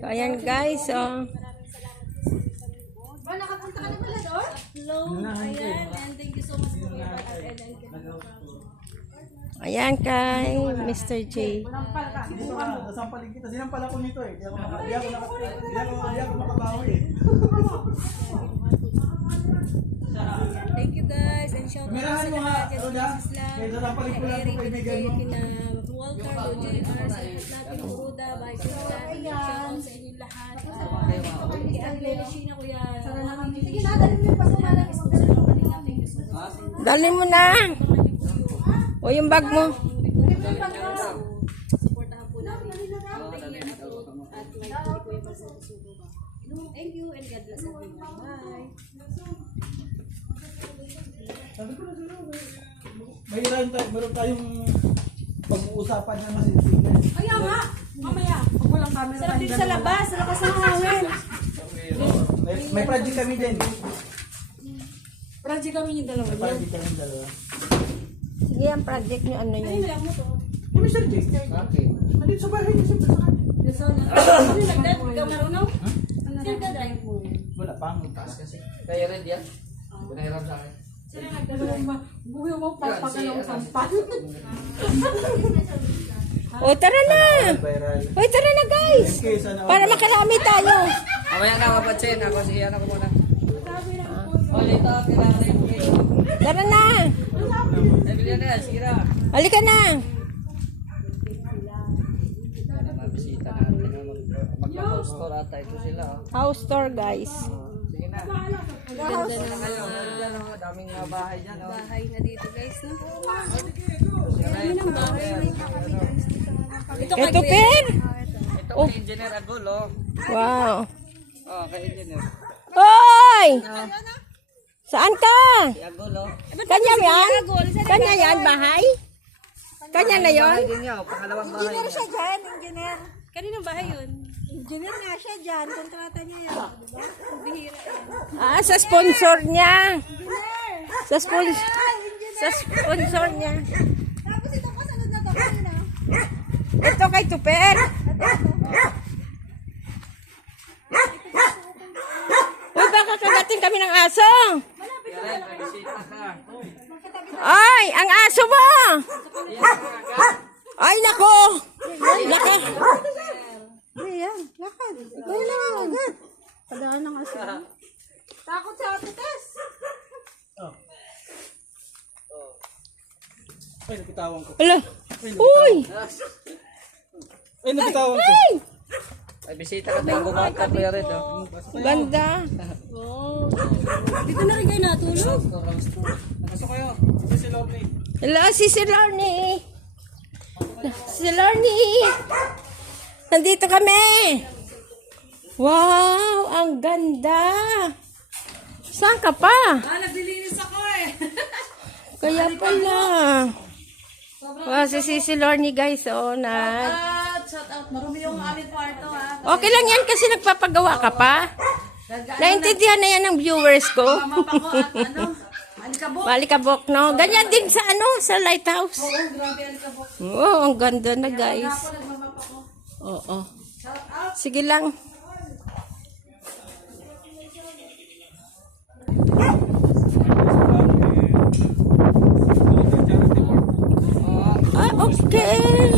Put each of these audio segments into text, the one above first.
So, ayan guys, oh. Nakapunta ka na pala doon? Hello, ayan, and thank you so much po kayo at Ayan kay Mr. J. Dito ka, nasampaling kita. Sinampal ako nito eh. Di ako makabawi eh. thank you guys, and shout out Mirahan sa mo nga, lahat dyan Roda. sa Islam, Kaya nasampaling ko kina lang Eric, ito kina kaibigan Jay, mo. kina Walter, Roger, sa lahat ng Ruda, bye sa lahat. Shout out sa inyong lahat. Kay Angleli Sheena, kuya. Sige na, dali mo yung pasumalang isang thank you so much. Dali mo na. O yung bag mo. Supportahan po namin. At like po yung pagsasalubo ba. Thank you and God bless everyone. Bye. Sabi ko na sa'yo, meron tayong pag-uusapan na masinsigan. Kaya nga, mamaya, pag walang camera. Sarap din sa labas, sa lakas ng hangin. May project kami din. Project kami yung dalawa. May project kami dalawa. Sige, ang project nyo, ano yun? Lang mo to. Hey, Mr. J. Nandito sa bahay niya siyempre sa kanya. Ano nagdad? Ikaw marunong? Sino ka drive mo? Wala pa. Kaya red yan? Pinahiram sa akin. Sino nagdad? Buhay mo pa pagkalong sampan. O, tara na. Viral. Uy, tara na guys. Okay, sana Para makarami tayo. Mamaya na kapatsin. Ako si ano ko muna. O, dito. Kailangan yung buhay. Tara na. Nabili na. Sige na. Halika na. Mabisita natin. Mag-house tour ata. Ito sila. House tour guys. Sige na. Ganda na Kayo. Meron dyan. Daming bahay dyan. bahay na dito guys, no? Dami ng bahay. Ito Ito, Per. Ito kay Engineer Agol. Wow. Oh, kay Engineer. Hoy! Saan ka? Si Agol. Kanya yan? Kanya yan, bahay? Kanya na yon? Bahay din niya. Pangalawang bahay niya. dyan, engineer. Kaninong bahay yun? Engineer nga siya dyan, kontrata niya yan, diba? Bihira yan. Ah, sa sponsor niya. Sa sponsor niya. Tapos ito pa, sunod na to, kanina. Ito kay Tuper. Uy, baka kagating kami ng aso. Kaya red. Mabisita ka. Ay, ang aso mo. Ay, nako. Naka. Ayan, lakad. Ikaw lang, agad. Padaan ng aso. Takot sa Ate Tess. Ay, nakitawan ko. Ala. Uy. Ay, nakitawan ko. Ay, Ay, bisita ka tayo. Bumahat ka Kuya Red. ganda. Dito na rin kayo natulog. Nakasok kayo. Ito si Lovely. Hello, si Lorne. Si Lorne. Nandito kami. Wow, ang ganda. Saan ka pa? Naglilinis ako eh. Kaya pala. Wow, si Lorne guys, oh, na. Shout out. Marumi yung aming kwarto ha. Okay lang yan kasi nagpapagawa ka pa. Naintindihan na yan ng viewers ko. Mapa ko at ano, alikabok. Malikabok, no? Ganyan din sa ano, sa lighthouse. Oo, grabe alikabok. Oh, ang ganda na guys. Ako nagmamapa ko. Oo. Shout out. Sige lang. Ah, okay.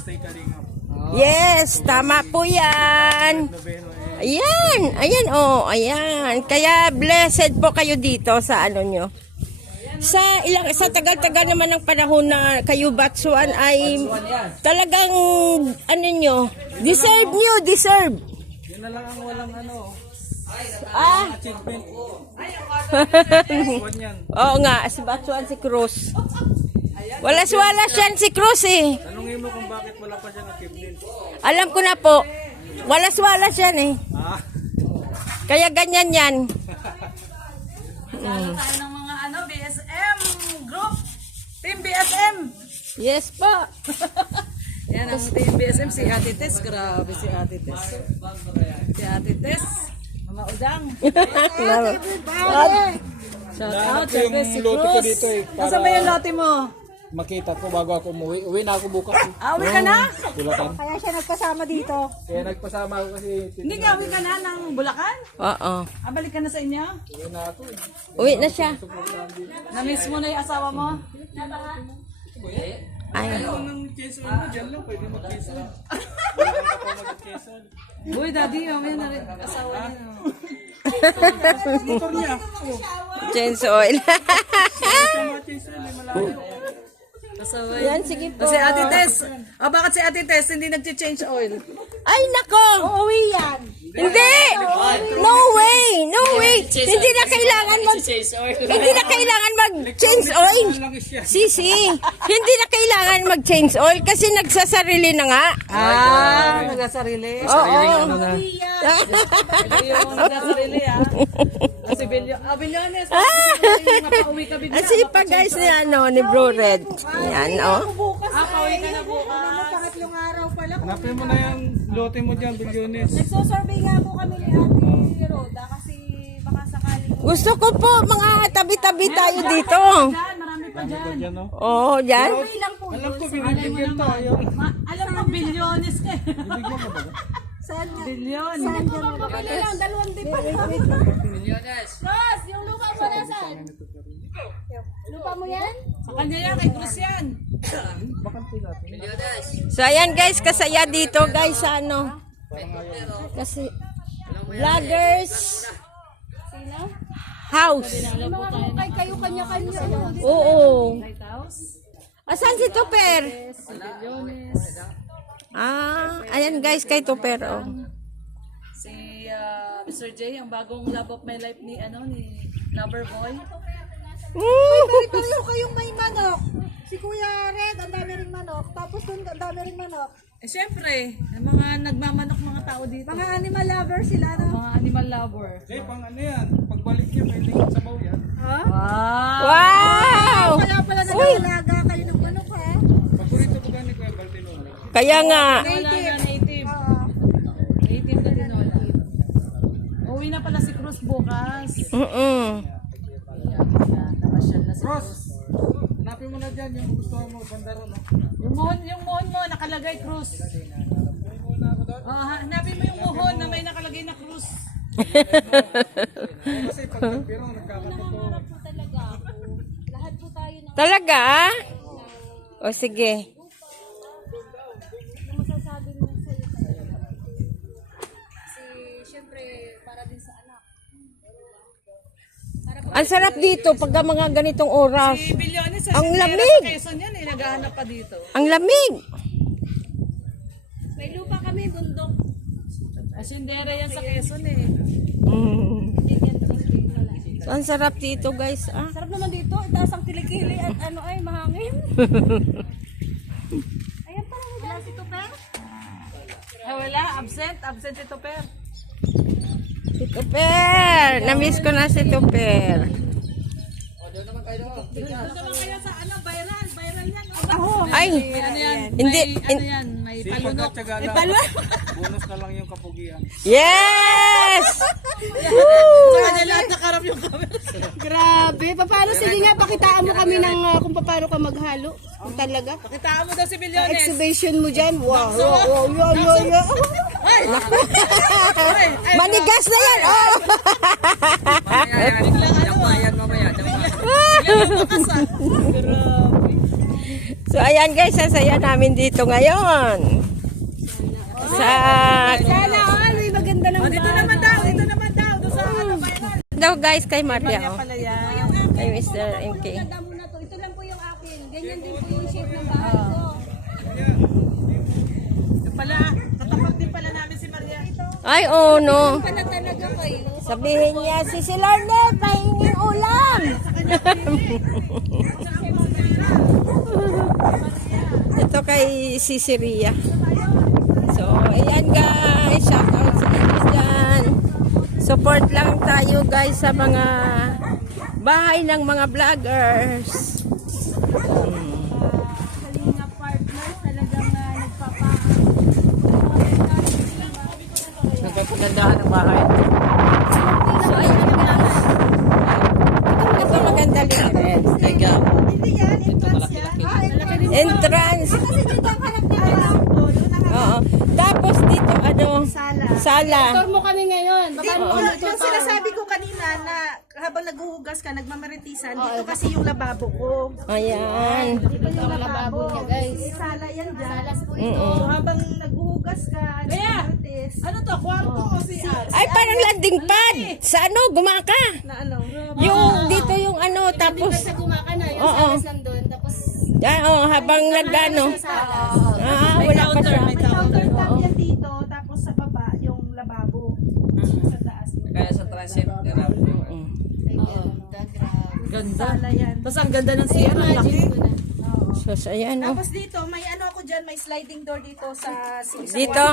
Stay calling up. Yes, tama po yan. Ayan, ayan, oh, ayan. Kaya blessed po kayo dito sa ano nyo. Sa tagal-tagal naman ng panahon na kayo Batsuan ay talagang ano nyo, deserve nyo, deserve. Yan na lang ang walang ano. Ah, Achievement. One yan. oo nga, si Batsuan si Cruz. Walas-walas yan si Cruz eh. Tanungin mo kung bakit wala pa siyang achievement. Alam ko na po, walas-walas yan eh. Ah. Kaya ganyan yan. Lalo tayo ng mga ano, BSM group. Team BSM. Yes po. Yan ang Team BSM, si Ate Tess. Grabe si Ate Tess. Si Ate Tess. Mama Udang. Shout out. Nahanap ko yung lote ko dito eh. Nasaan ba yung lote mo? makita ko bago ako umuwi. Uwi na ako bukas. Uwi ka na? Bulacan. Kaya siya nagpasama dito. Kaya nagpasama ako kasi Hindi nga, uwi ka na ng Bulacan? Oo. Balik ka na sa inyo? uwi na ako. Uwi na siya. Na-miss mo na yung asawa mo? Ay. Nang Quezon mo, dyan lang. Pwede mag-Quezon. Wala ka pa mag-Quezon. Uy, daddy, may na rin asawa niya. Motor niya. Change oil. Sama Quezon, may malayo. Asawa Yan, sige po. Si Ate Tess, bakit si Ate Tess hindi nag-change oil? Ay, nako! Uuwi yan. Hindi! No way! No way! Hindi na kailangan hindi na kailangan mag-change oil. Sisi, hindi na kailangan mag-change oil kasi nagsasarili na nga. Nagsasarili. Oo. Hindi yung nagsasarili, Kasi Bilyones, mapauwi ka bigla. Kasi pa guys ni ni Bro Red. Yan, oh. Pauwi ka na bukas. Pangatlong araw pa lang. Hanapin mo na yung lote mo dyan, Bilyones. Nagsosurvey nga po kami ni Ate Roda kasi baka sakaling Gusto ko po mga tabi-tabi tayo dito. Marami pa dyan. Dyan, no? Oo, dyan. Alam ko, binibigyan to. Ayaw. Alam mo, Bilyones ka. Bibigyan ka ba? Saan nga? Bilyon. pabili lang, 2 di pa. Ross, yung lupa mo nasaan? Lupa mo yan? Sa kanya yan, kay Cruz yan. So ayan guys, kasaya dito guys sa ano. Kasi vloggers Sino? house. Yung mga kukay kayo kanya-kanya. Oo. Asan si Tupper? Ayan guys kay Tupper. Oh. Si Mr. J, ang bagong love of my life ni Loverboy. Pareho kayong may manok. Si Kuya Red, ang dami ring manok. Tapos doon, ang dami ring manok. Siyempre, ang mga nagmamanok mga tao dito. Mga animal lover sila, no? Mga animal lover. Jay, pang ano yan? Pagbalik niya, may tingin sa baw yan. Wow! Kaya pala nag-alaga kayo ng manok, ha? Paborito ko ba ni Kuya Baltino? Kaya nga. Native. Native na tinola. Uwi na pala si Cruz bukas. Namasyal na si Ross, Cruz. hanapin mo na dyan yung gusto mo, bandaro, no? Yung muhon mo, nakalagay Cruz. Hanapin mo yung muhon na may nakalagay na Cruz. Kasi pag nagpirong, nagkakatotoo. Po talaga ako. Lahat po tayo ng Talaga? O sige. masasabi mo sa'yo. Kasi syempre para din sa anak. Ang sarap dito pagka mga ganitong oras. Si Bilyones, Ang sa lamig. Quezon yan, naghahanap pa dito. Ang lamig. May lupa kami, bundok. Asindera yan sa Quezon eh. So, ang sarap dito guys. Sarap naman dito. Itaas ang kilikili at ano ay mahangin. Ayan pala. Wala si Tupper. Wala, absent si Tupper. Si Tupper. Na-miss ko na si Tupper. Doon naman kaya sa viral yan. Ay, Ano yan? Hindi, Ano yan? May palunok. Pagkatsaga lang. Bonus na lang yung kapugian. yes! Sa kanya lahat nakarap yung camera. Grabe. Paano, sige nga, pakitaan mo kami ng kung paano ka maghalo. Kung talaga. Kitaan mo daw si Bilyones. Exhibition mo dyan. Wow, wow, wow, wow, wow. Manigas na yan! Oh! So ayan guys, ang saya namin dito ngayon. Sa Sana all, may maganda ng Dito naman daw. Doon sa viral. daw guys kay Maria. Oh. Pala yan. Kay Mr. MK. Ganda mo na to. Ito lang po yung akin. Ganyan din po yung shape ng bahay ko. Yung pala, katapat din pala namin si Maria. Ay, oh no. Pala talaga kayo. Sabihin niya, si Lorne, pahinging ulam. Ito kay Sisi Ria. So, ayan guys. Shout out sa inyo dyan. Support lang tayo guys sa mga bahay ng mga vloggers. Kalinga partner talagang Nagpapagandahan ng bahay. So, ayan guys. Ito maganda rin. Hindi yan, entrance yan. sala. Tour mo kami ngayon. Paano mo kami Yung sinasabi ko kanina na habang naghuhugas ka, nagmamaritisan, dito kasi yung lababo ko. Ayan. Ito yung lababo niya, guys. Sala yan dyan. Mm-mm. So habang naghuhugas ka, nagmamaritis, Ano to? Kwarto o CR? Ay, parang landing pad. Sa ano, gumaka. na ano, Yung dito yung ano, tapos... Sa gumaka na, yung Oo. salas nandun. Tapos, habang nagano. Wala pa siya. may countertop yan dito, tapos sa baba yung lababo. Sa taas. Kaya sa transit, grabe. Ganda. Sala yan. Tapos ang ganda ng CR, ang laki. So, ayan, oh. Tapos dito, may ano ako dyan, may sliding door dito sa Dito.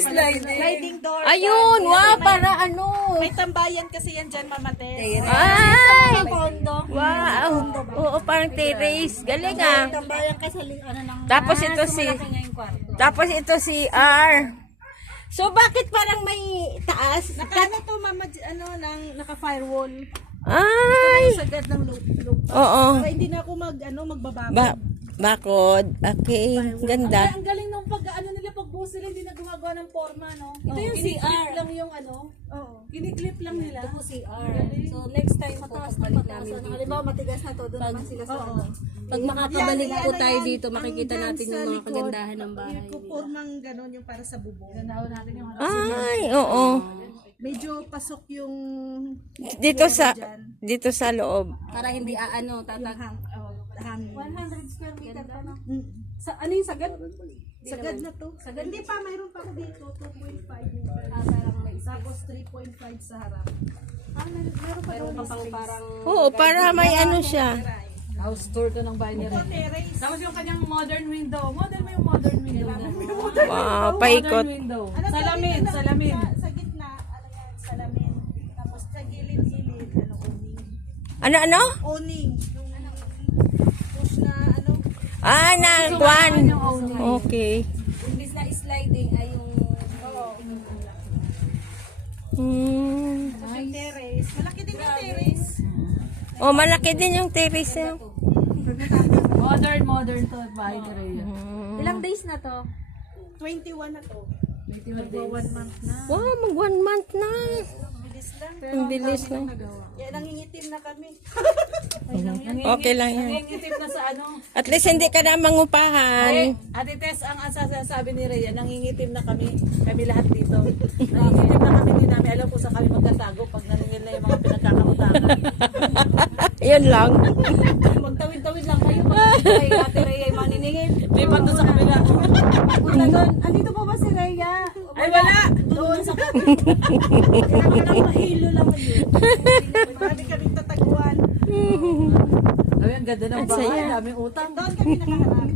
sliding door. Ayun, wow, para ano. May tambayan kasi yan dyan, mamate. Ay! Kondo. Wow. Oo, parang terrace. Galing ah. Tambayan kasi ano ng Tapos ito si... Tapos ito si R. So, bakit parang may taas? Ano to, mama, ano, naka-firewall. Ay! Sagad ng loop. Oo. Para hindi na ako magbababa. Bakod. Okay. Ganda. Ang galing nung pag ano nila pag buhos nila hindi na gumagawa ng forma no. Ito yung CR lang yung ano. Oo. Kiniklip lang nila. Ito po CR. So next time po pagbalik namin dito. Halimbawa matigas na to, doon naman sila sa ano. pag makakabalik Yan, po ano tayo yan, dito, makikita ang natin dyan yung sa mga likod, kagandahan ng bahay. Yung kupurmang gano'n yung para sa bubong. Ay, oo. Medyo pasok yung Dito sa loob. Para hindi hangin. 100 square meter pa no. Sa ano yung sagad? Sagad na to. Sagad. Hindi pa, mayroon pa ako dito. 2.5 meter. Parang may Tapos 3.5 sa harap. Meron pa doon. parang Oo, para may ano siya. House tour ka ng bahay ni Ren. Terrace. Tapos yung kanyang modern window. Model mo yung modern window na. Wow, paikot. Modern window. Ano to, Salamin, dito lang, salamin. Sa gitna, ano yan, salamin. Tapos sa gilid-gilid, ano, awning. Ano? Awning. Yung push na, ano, Ah, na, kwan. Okay. Imbis na sliding ay yung yung terrace. Malaki din yung terrace. Oh, malaki din yung terrace niya. Modern to bahay ni Rhea. ilang days na to? 21 na to. 21 days. 1 month na. Wow, mag 1 month na. Bilis lang. Ang bilis na. Yan, nangingitim na kami. Okay lang yan. Nangingitim na sa ano. At least hindi ka na mangupahan. Ate Tess, ang sasabi ni Rhea, nangingitim na kami. Kami lahat dito. Nangingitim na kami, hindi namin alam kung saan kami magtatago pag naningil na yung mga pinagkakamutangan. Yun lang. Magtawid-tawid lang kayo pag kay Ate Rhea ay maniningin. Di pag doon sa kabila. Punta doon. Andito po ba si Rhea? Ay, wala! Doon sa kailangan mahilo lang yun. Marami kaming tataguan. Ay, ang ganda ng bahay. Daming utang. Doon kami nakaharap.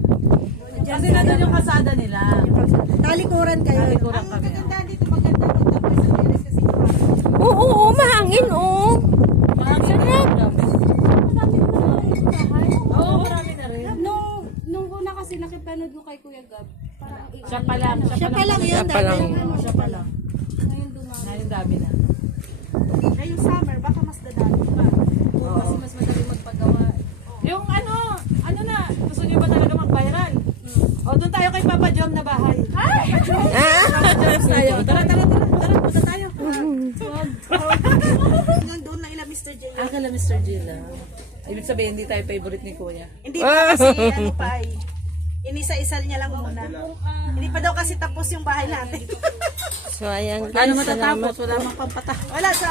Kasi nandun yung kasada nila. Talikuran kayo. Talikuran Ang kami. maganda dito, maganda magtapos sa terrace kasi kuha. Oo, mahangin, oo. Sarap! Oo, marami na rin. Nung una kasi nakipanood ko kay Kuya Gab. Parang Siya pa lang. Siya pa lang. Siya pa lang. Siya pa lang. ngayon dumami. Ngayon dami na. Ngayong summer, baka mas dadami pa. Kasi mas madali magpagawa. Yung ano na, gusto niyo ba talaga mag-viral? O, doon tayo kay Papa Jom na bahay. Papa Joms tayo. Tara, punta tayo. Doon na ila Mr. J. Kala Mr. Jill. Ibig sabihin, hindi tayo favorite ni Kuya. Hindi pa kasi ano pa ay. Inisa-isal niya lang muna. Hindi pa daw kasi tapos yung bahay natin. So, ayan Ano guys, salamat. matatapos? Wala mang pampatapos. Wala sa